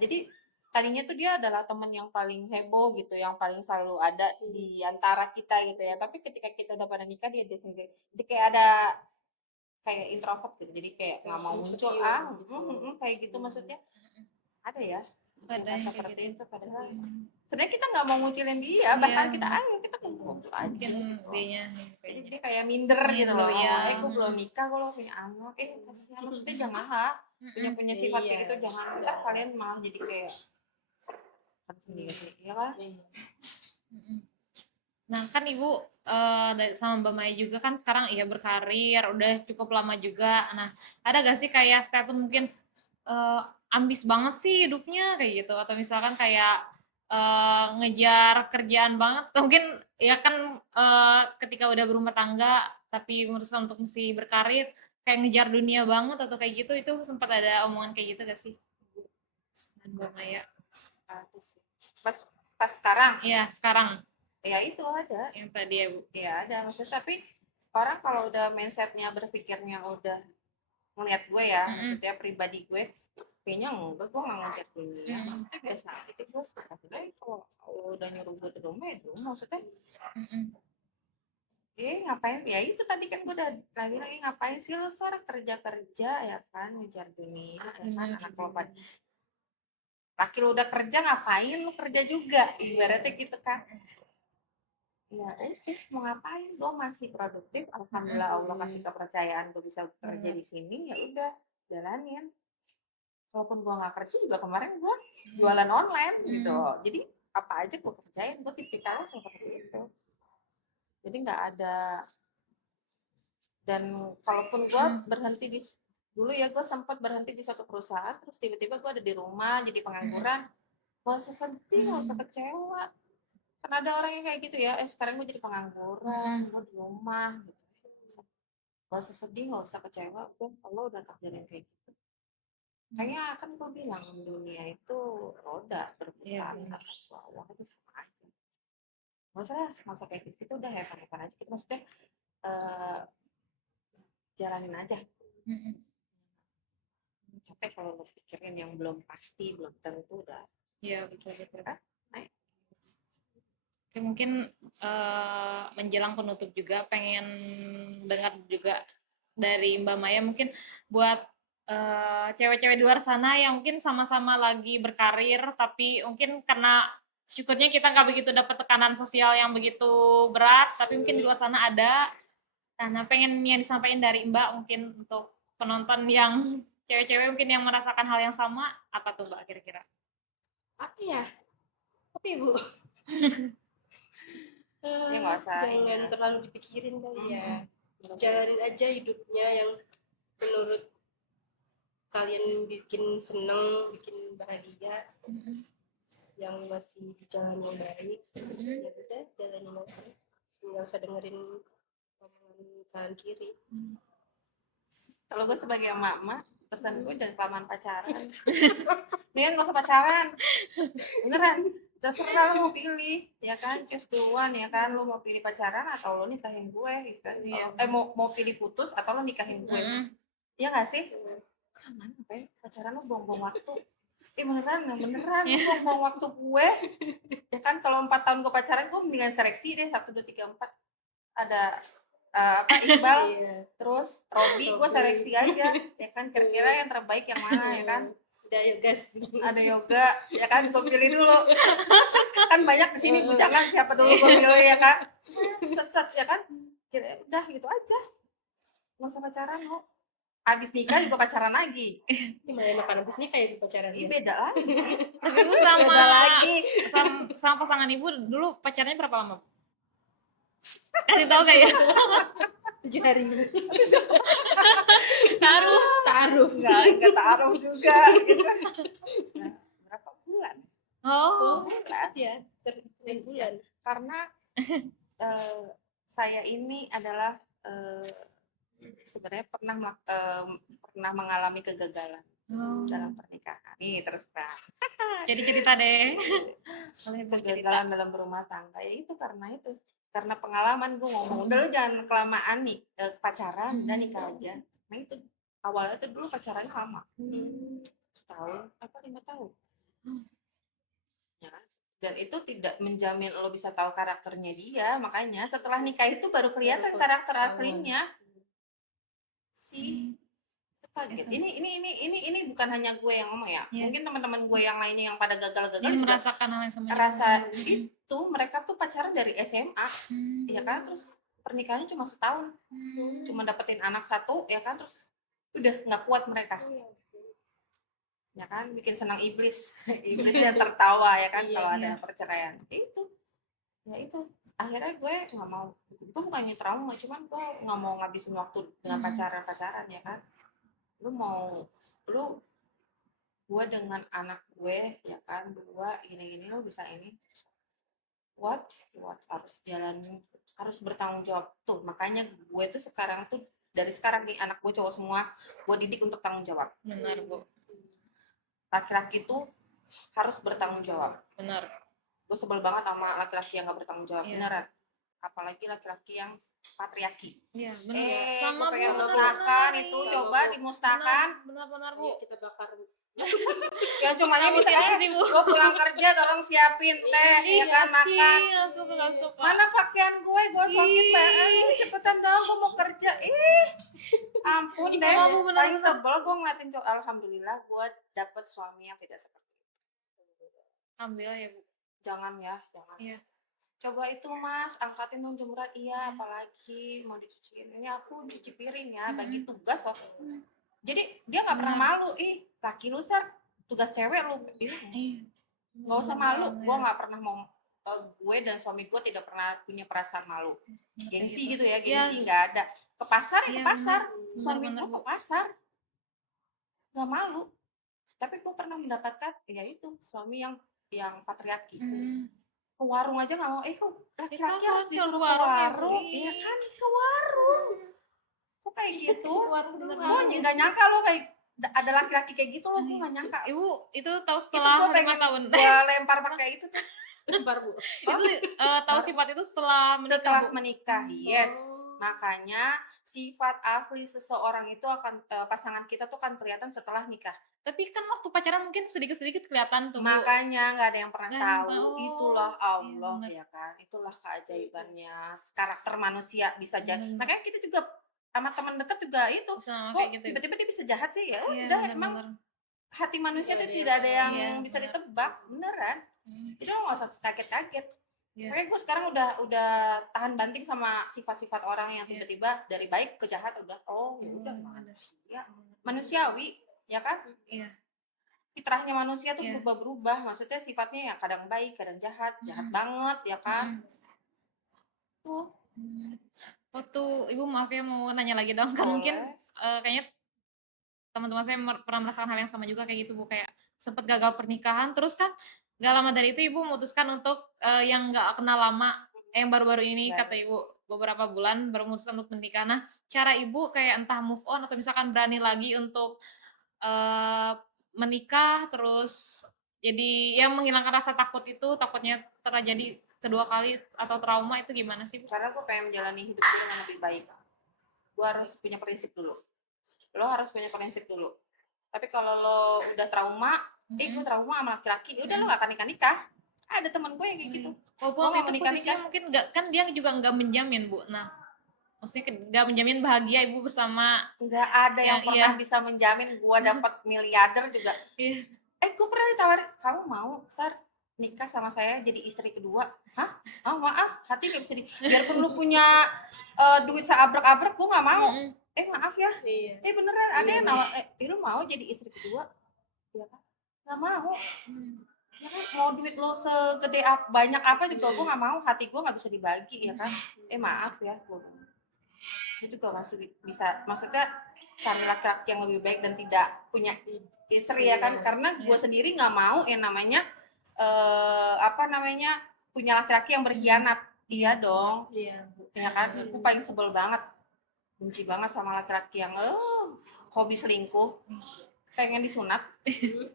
jadi tadinya tuh dia adalah temen yang paling heboh gitu, yang paling selalu ada di antara kita gitu ya, tapi ketika kita udah pada nikah dia kayak ada kayak introvert gitu, jadi kayak nggak mau muncul Insecure, kayak gitu maksudnya. Ada ya Ada tingkat yang kayak seperti gitu. itu, padahal sebenarnya kita nggak mau ngucilin dia, bahkan kita ayo kita kumpul aja Mungkin gitu. dianya Jadi kayaknya. dia kayak minder gitu loh, ya. gue belum nikah, gue belum punya anak, kasihan, maksudnya janganlah punya sifat kayak gitu, jangan, ntar kalian malah jadi kayak sendiri, ya kan? Mm-mm. Nah kan Ibu sama Mbak Maya juga kan sekarang iya berkarir, udah cukup lama juga. Nah ada gak sih kayak statement mungkin ambis banget sih hidupnya kayak gitu, atau misalkan kayak ngejar kerjaan banget, mungkin ya kan ketika udah berumah tangga tapi memutuskan untuk mesti berkarir kayak ngejar dunia banget atau kayak gitu, itu sempat ada omongan kayak gitu gak sih dan Mbak Maya? Ada sih. Pas sekarang Iya sekarang ya itu ada. yang tadi ya Bu. Ya ada, maksudnya tapi orang kalau udah mindsetnya berpikirnya udah ngelihat gue ya, maksudnya pribadi gue kayaknya enggak, gue nggak ngejar dunia, maksudnya biasa aja, gue sebenarnya kalau udah nyuruh gue di rumah ya di rumah, maksudnya ngapain ya, itu tadi kan gue udah lagi ngapain sih lo seorang kerja ya kan, ngejar dunia ya kan, anak lo pada laki lo udah kerja, ngapain lo kerja juga, ibaratnya gitu kan. Ya mau ngapain, gue masih produktif, alhamdulillah Allah kasih kepercayaan gue bisa kerja di sini, ya udah jalanin. Walaupun gue nggak kerja juga, kemarin gue jualan online gitu loh, jadi apa aja gue kerjain, gue tipikalnya seperti itu, jadi nggak ada. Dan kalaupun gue berhenti dulu ya, gue sempat berhenti di satu perusahaan, terus tiba-tiba gue ada di rumah jadi pengangguran, gak usah sedih, gak usah kecewa. Kan ada orang yang kayak gitu ya, sekarang gue jadi pengangguran, gue di rumah gitu. Gak usah sedih, gak usah kecewa, kalau udah takdirnya kayak gitu. Kayaknya kan gue bilang dunia itu roda berputar, atas bawah itu sama aja. Gak usah kayak gitu, udah hepan-hepan aja. Kita maksudnya jalanin aja. Capek kalau lo pikirin yang belum pasti, belum tentu, udah. Iya betul. Kan? Oke, mungkin menjelang penutup juga pengen dengar juga dari Mbak Maya, mungkin buat cewek-cewek di luar sana yang mungkin sama-sama lagi berkarir tapi mungkin karena syukurnya kita nggak begitu dapat tekanan sosial yang begitu berat, tapi mungkin di luar sana ada. Nah pengen yang disampaikan dari Mbak mungkin untuk penonton yang cewek-cewek mungkin yang merasakan hal yang sama, apa tuh Mbak kira-kira? Apa ya? Apa ya Bu? Ya nggak usah jangan terlalu dipikirin kali ya, jalanin aja hidupnya yang menurut kalian bikin seneng, bikin bahagia, yang masih di jalan yang baik, ya udah jalanin aja, nggak usah dengerin omongan kanan kiri. Kalau gue sebagai emak-emak, pesan gue jangan kelamaan pacaran. Mendingan gak usah pacaran, beneran. Terserah lo mau pilih, ya kan, choose the one, ya kan, lo mau pilih pacaran atau lo nikahin gue, gitu kan. Mau pilih putus atau lo nikahin gue, ya nggak sih? Mana apa ya, pacaran lo buang-buang waktu. Beneran lo buang-buang waktu gue, ya kan. Kalau 4 tahun gue pacaran, gue mendingan seleksi deh 1, 2, 3, 4. Ada Iqbal, terus Robi, gue seleksi aja, ya kan, kira-kira yang terbaik yang mana, ya kan. Ada yoga, ya kan, gue pilih dulu. Kan banyak di sini bujangan, siapa dulu gue pilih, ya kan. Sesat, ya kan. Udah gitu aja, nggak usah pacaran lo. Abis nikah juga pacaran lagi. Gimana makan abis nikah ya pacaran? Beda lagi. Tapi Ibu sama pasangan Ibu dulu pacarnya berapa lama? Kasih tahu kayak 7 hari. taruh. Enggak taruh juga gitu. Nah, berapa bulan? Oh, Cepat ya, terhitung bulan. Karena saya ini adalah sebenarnya pernah mengalami kegagalan dalam pernikahan. Nih terus terang. Jadi cerita deh. Kegagalan dalam berumah tangga ya itu karena pengalaman gue ngomong udah lu jangan kelamaan nih pacaran dan nikah aja. Nah itu awalnya tuh dulu pacaran lama setahun apa 5 tahun ya. Dan itu tidak menjamin lo bisa tahu karakternya dia, makanya setelah nikah itu baru kelihatan karakter aslinya si kaget. Ini bukan hanya gue yang ngomong ya. Iya. Mungkin teman-teman gue yang lainnya yang pada gagal-gagal Jadi juga merasakan hal yang sama. rasa itu. Mereka tuh pacaran dari SMA, ya kan, terus pernikahannya cuma setahun, cuma dapetin anak 1, ya kan, terus udah nggak kuat mereka, ya kan, bikin senang iblis, iblisnya tertawa, ya kan, kalau ada perceraian. Ya itu akhirnya gue nggak mau, gue bukannya trauma, cuman gue nggak mau ngabisin waktu dengan pacaran, ya kan. Gue dengan anak gue, ya kan, berdua gini lo bisa ini what harus jalan, harus bertanggung jawab tuh. Makanya gue tuh sekarang tuh dari sekarang nih anak gue cowok semua gue didik untuk tanggung jawab. Benar, Bu. Laki-laki tuh harus bertanggung jawab. Benar. Gue sebel banget sama laki-laki yang gak bertanggung jawab, beneran. Apalagi laki-laki yang patriarki. Iya, benar. Gue pengen musnahkan itu, coba dimusnahkan. Benar, Bu. Kita bakar. Yang cumanya bisa gue pulang kerja tolong siapin teh, ya kan, makan. Mana pakaian gue gosokin banget, cepetan dong gue mau kerja. Ampun deh, paling sebel gue ngeliatin cowok. Alhamdulillah gue dapet suami yang tidak seperti itu. Ambil ya, Bu. Jangan ya, jangan. Iya. Coba itu Mas, angkatin dong jemuran. Iya, apalagi mau dicuciin. Ini aku cuci piring ya, bagi tugas loh. Jadi dia nggak pernah malu, laki lu Sar, tugas cewek lu, nggak usah malu. Gue nggak pernah mau, gue dan suami gue tidak pernah punya perasaan malu, gengsi gitu ya, gengsi nggak ada. Ke pasar ya ke pasar, suami gue ke pasar, nggak malu. Tapi gue pernah mendapatkan, ya itu suami yang patriarki. Ke warung aja nggak mau, kok laki-laki harus disuruh ke warung, ya kan, ke warung. Kok kayak gitu? Gue nggak nyangka lo kayak ada laki-laki kayak gitu lo, gue nggak nyangka. Ibu itu tahu setelah 5 tahun. Gue lempar pakai itu tuh. Lempar, Bu. Itu tahu sifat itu setelah menikah. Setelah Bu. menikah, yes. Makanya sifat asli seseorang itu akan pasangan kita tuh kan kelihatan setelah nikah. Tapi kan waktu pacaran mungkin sedikit-sedikit kelihatan tuh. Makanya nggak ada yang pernah Nggak ada yang tahu. tahu. Itulah Allah, Iya, ya kan. Itulah keajaibannya. Karakter manusia bisa jadi. Makanya kita juga sama teman dekat juga itu. Sama Kok kayak gitu. tiba-tiba dia bisa jahat sih ya? Iya, Udah bener, emang bener. hati manusia Iya, tuh iya, tidak ada yang iya, bisa bener. ditebak, beneran. Jadi lo nggak usah kaget-kaget. Iya. Makanya gue sekarang udah tahan banting sama sifat-sifat orang yang tiba-tiba dari baik ke jahat udah. Oh, ya udah manusiawi, ya kan? Iya. Fitrahnya manusia tuh Iya. berubah-berubah. Maksudnya sifatnya ya kadang baik, kadang jahat banget, ya kan? Tuh. Waktu Ibu maaf ya mau nanya lagi dong, kan mungkin kayaknya teman-teman saya pernah merasakan hal yang sama juga kayak gitu Bu, kayak sempat gagal pernikahan, terus kan gak lama dari itu Ibu memutuskan untuk yang gak kenal lama, yang baru-baru ini kata Ibu beberapa bulan baru memutuskan untuk menikah. Nah, cara Ibu kayak entah move on atau misalkan berani lagi untuk menikah terus jadi yang menghilangkan rasa takut itu, takutnya terjadi kedua kali atau trauma itu gimana sih Bu? Karena gue pengen menjalani hidup gue dengan lebih baik. Gue harus punya prinsip dulu. Lo harus punya prinsip dulu. Tapi kalau lo udah trauma, gue trauma sama laki-laki, udah lo gak akan nikah-nikah. Ada teman gue yang kayak gitu. Walaupun waktu itu posisinya mungkin nggak, kan dia juga nggak menjamin Bu. Nah, maksudnya nggak menjamin bahagia Ibu bersama. Nggak ada yang pernah bisa menjamin gue dapat miliarder juga. Gue pernah ditawarin, kamu mau Sar nikah sama saya jadi istri kedua? Hah? Oh, maaf, hati gak bisa biarpun lu punya duit seabrek-abrek, gue nggak mau. Maaf ya. Beneran ada yang nawar, lu mau jadi istri kedua? Iya kan? Nggak mau. Ya kan, mau duit lo segede banyak apa juga gue nggak mau, hati gue nggak bisa dibagi ya kan. Maaf ya, gue juga masih bisa, maksudnya cari laki-laki yang lebih baik dan tidak punya istri ya kan, karena gue sendiri nggak mau yang namanya apa namanya punya laki-laki yang berkhianat. Iya dong, Iya. ya kan, aku paling sebel banget, benci banget sama laki-laki yang hobi selingkuh, pengen disunat,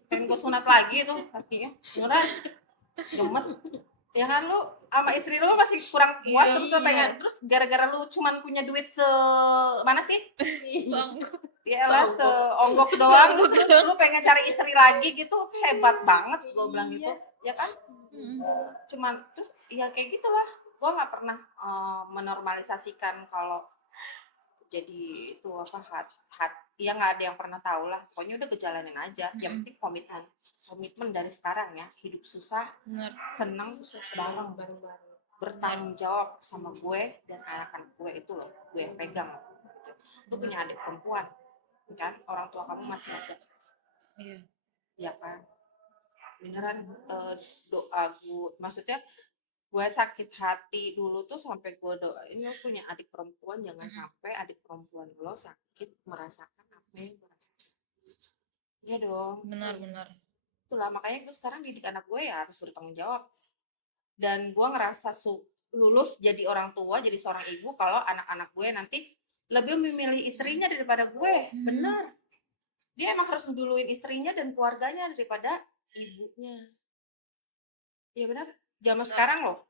pengen gue sunat lagi tuh kakinya, beneran gemes. Ya kan, lu sama istri lu masih kurang puas, terus lu pengen, terus gara-gara lu cuman punya duit mana sih, ya lah seonggok doang, terus lu pengen cari istri lagi gitu, hebat banget gue bilang gitu ya kan. Cuman terus ya kayak gitulah, gue nggak pernah menormalisasikan kalau jadi itu apa ya nggak ada yang pernah tahu lah, pokoknya udah kejalanin aja. Yang penting komitmen dari sekarang ya, hidup susah seneng bareng, bertanggung jawab sama gue dan anak-anak gue, itu loh gue yang pegang. Lu punya adik perempuan kan, orang tua kamu masih ada, ya kan, beneran. Doa gue, maksudnya gue sakit hati dulu tuh sampai gue doain, lo punya adik perempuan jangan sampai adik perempuan lo sakit merasakan apa yang gue rasakan. Iya dong, Benar-benar. itulah makanya gue sekarang didik anak gue ya harus bertanggung jawab. Dan gue ngerasa lulus jadi orang tua, jadi seorang ibu, kalau anak-anak gue nanti lebih memilih istrinya daripada gue. Bener, dia emang harus duluin istrinya dan keluarganya daripada ibunya. Iya benar, zaman sekarang loh,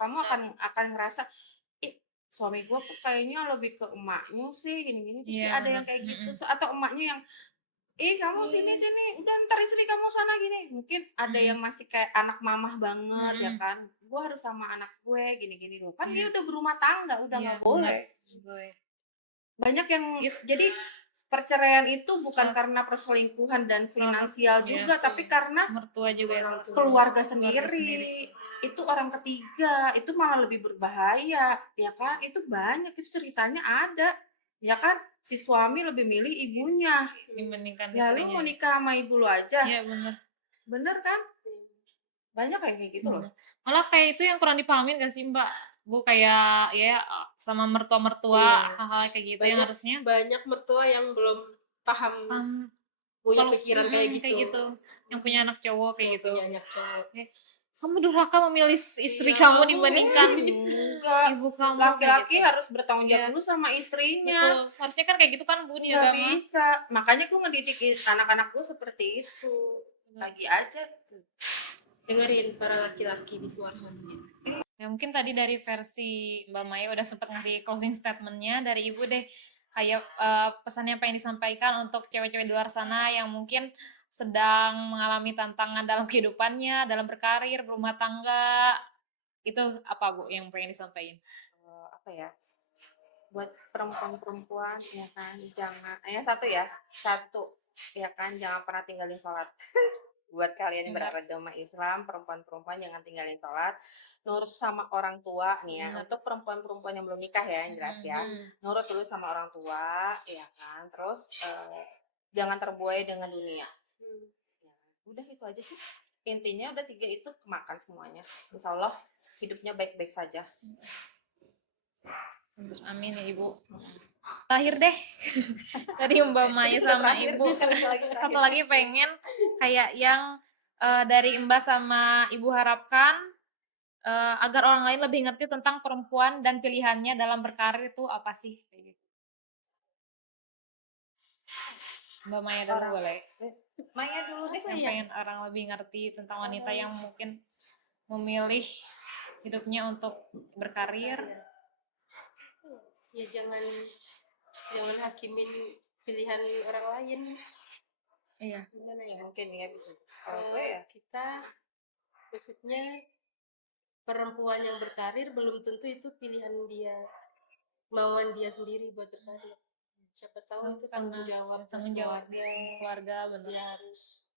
kamu akan ngerasa, suami gue kok kayaknya lebih ke emaknya sih gini-gini, pasti ada yang kayak gitu, atau emaknya yang kamu sini udah ntar istri kamu sana gini. Mungkin ada yang masih kayak anak mamah banget ya kan, gue harus sama anak gue gini-gini loh, kan dia udah berumah tangga, udah nggak boleh. Banyak yang jadi perceraian itu bukan karena perselingkuhan dan finansial juga, tapi karena mertua juga ya, keluarga sendiri. Itu orang ketiga, itu malah lebih berbahaya ya kan. Itu banyak, itu ceritanya ada ya kan, si suami lebih milih ibunya dibandingkan lalu istrinya. mau nikah sama ibu lu aja. Iya bener kan, banyak kayak gitu loh. Malah kayak itu yang kurang dipahamin gak sih Mbak? Bu, kayak ya sama mertua-mertua, hal-hal kayak gitu yang harusnya banyak mertua yang belum paham, punya pikiran kayak gitu. Yang punya anak cowok kayak gitu. Punya anak cowok. Kamu durhaka memilih istri kamu dibandingkan enggak, ibu kamu. laki-laki gitu. harus bertanggung jawab dulu sama istrinya. Betul. Harusnya kan kayak gitu kan Bu nih Nggak agama. bisa, makanya gue ngedidik anak-anak gue seperti itu. Lagi aja dengerin para laki-laki di luar sana. Ya mungkin tadi dari versi Mbak Maya udah sempat ngasih closing statementnya, dari Ibu deh kayak pesannya apa yang disampaikan untuk cewek-cewek di luar sana yang mungkin sedang mengalami tantangan dalam kehidupannya, dalam berkarir, berumah tangga, itu apa Bu yang pengen disampaikan? apa ya, buat perempuan-perempuan ya kan, jangan satu ya kan, jangan pernah tinggalin sholat. Buat kalian yang beragama Islam, perempuan-perempuan jangan tinggalin sholat, nurut sama orang tua nih ya. Untuk perempuan-perempuan yang belum nikah ya, yang jelas ya, nurut dulu sama orang tua ya kan. Terus jangan terbuai dengan dunia ya, udah itu aja sih intinya. Udah 3 itu kemakan semuanya, insya Allah hidupnya baik-baik saja. Amin ya Ibu. Terakhir deh dari Mbak Maya sama Ibu, satu lagi pengen kayak yang dari Mbak sama Ibu harapkan agar orang lain lebih ngerti tentang perempuan dan pilihannya dalam berkarir itu apa sih? Mbak Maya dulu boleh. Maya dulu deh. Yang pengen orang lebih ngerti tentang wanita yang mungkin memilih hidupnya untuk berkarir. Ya jangan hakimin pilihan orang lain. Iya. Gimana ya? Mungkin ya bisa. Kalau gue ya, kita maksudnya perempuan yang berkarir belum tentu itu pilihan dia, mauan dia sendiri buat berkarir. Siapa tahu itu tanggung jawab keluarga, dia harus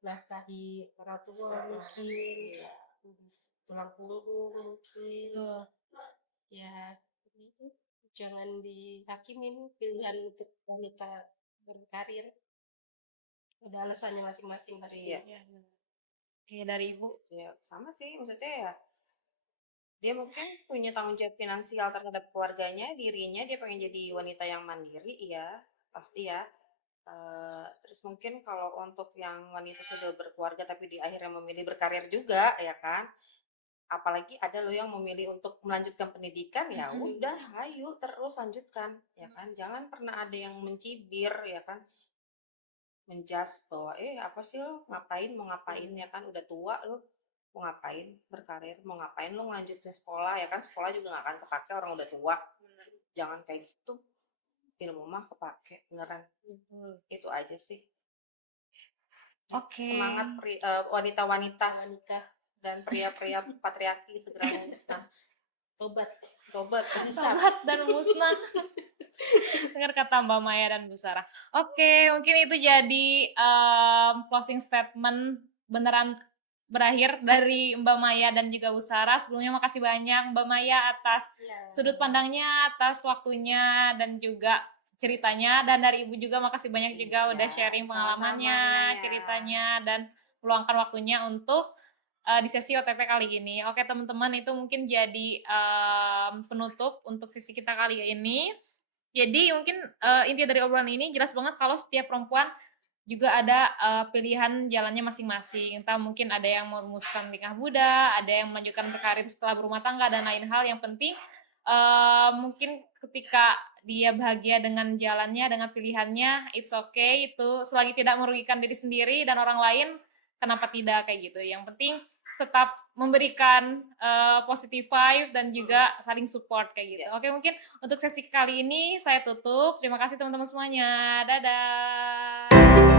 nafkahi orang tua mungkin, tulang punggung mungkin. Ya itu jangan dihakimin pilihan untuk wanita berkarir. ada alasannya masing-masing pasti. Iya. Oke, dari Ibu. Ya sama sih, maksudnya ya dia mungkin punya tanggung jawab finansial terhadap keluarganya, dirinya, dia pengen jadi wanita yang mandiri, iya pasti ya. Terus mungkin kalau untuk yang wanita sudah berkeluarga tapi di akhirnya memilih berkarir juga, ya kan? Apalagi ada loh yang memilih untuk melanjutkan pendidikan, ya udah, ayo terus lanjutkan, ya kan? Jangan pernah ada yang mencibir, ya kan? Menjas bahwa apa sih lo ngapain mau ngapain ya kan udah tua lo mau ngapain berkarir mau ngapain lo ngelanjutin sekolah ya kan sekolah juga nggak akan kepake orang udah tua. Jangan kayak gitu, ilmu mah kepake beneran. Itu aja sih. Oke. Semangat wanita-wanita Wanita dan pria-pria patriarki segera musnah. tobat. Besar. Sobat dan musnah. Dengar kata Mbak Maya dan Bu Sarah. Oke, mungkin itu jadi closing statement beneran berakhir dari Mbak Maya dan juga Bu Sarah. Sebelumnya makasih banyak Mbak Maya atas sudut pandangnya, atas waktunya dan juga ceritanya, dan dari Ibu juga makasih banyak juga udah sharing pengalamannya, sama-sama ya. ceritanya, dan meluangkan waktunya untuk di sesi OTP kali ini. Oke teman-teman, itu mungkin jadi penutup untuk sesi kita kali ini. Jadi mungkin inti dari obrolan ini jelas banget kalau setiap perempuan juga ada pilihan jalannya masing-masing. Entah mungkin ada yang merumuskan nikah muda, ada yang melanjutkan berkarir setelah berumah tangga, dan lain hal. Yang penting mungkin ketika dia bahagia dengan jalannya, dengan pilihannya, it's okay. Itu selagi tidak merugikan diri sendiri dan orang lain, kenapa tidak kayak gitu. Yang penting tetap memberikan positive vibe dan juga saling support kayak gitu. Oke, mungkin untuk sesi kali ini saya tutup. Terima kasih teman-teman semuanya. Dadah.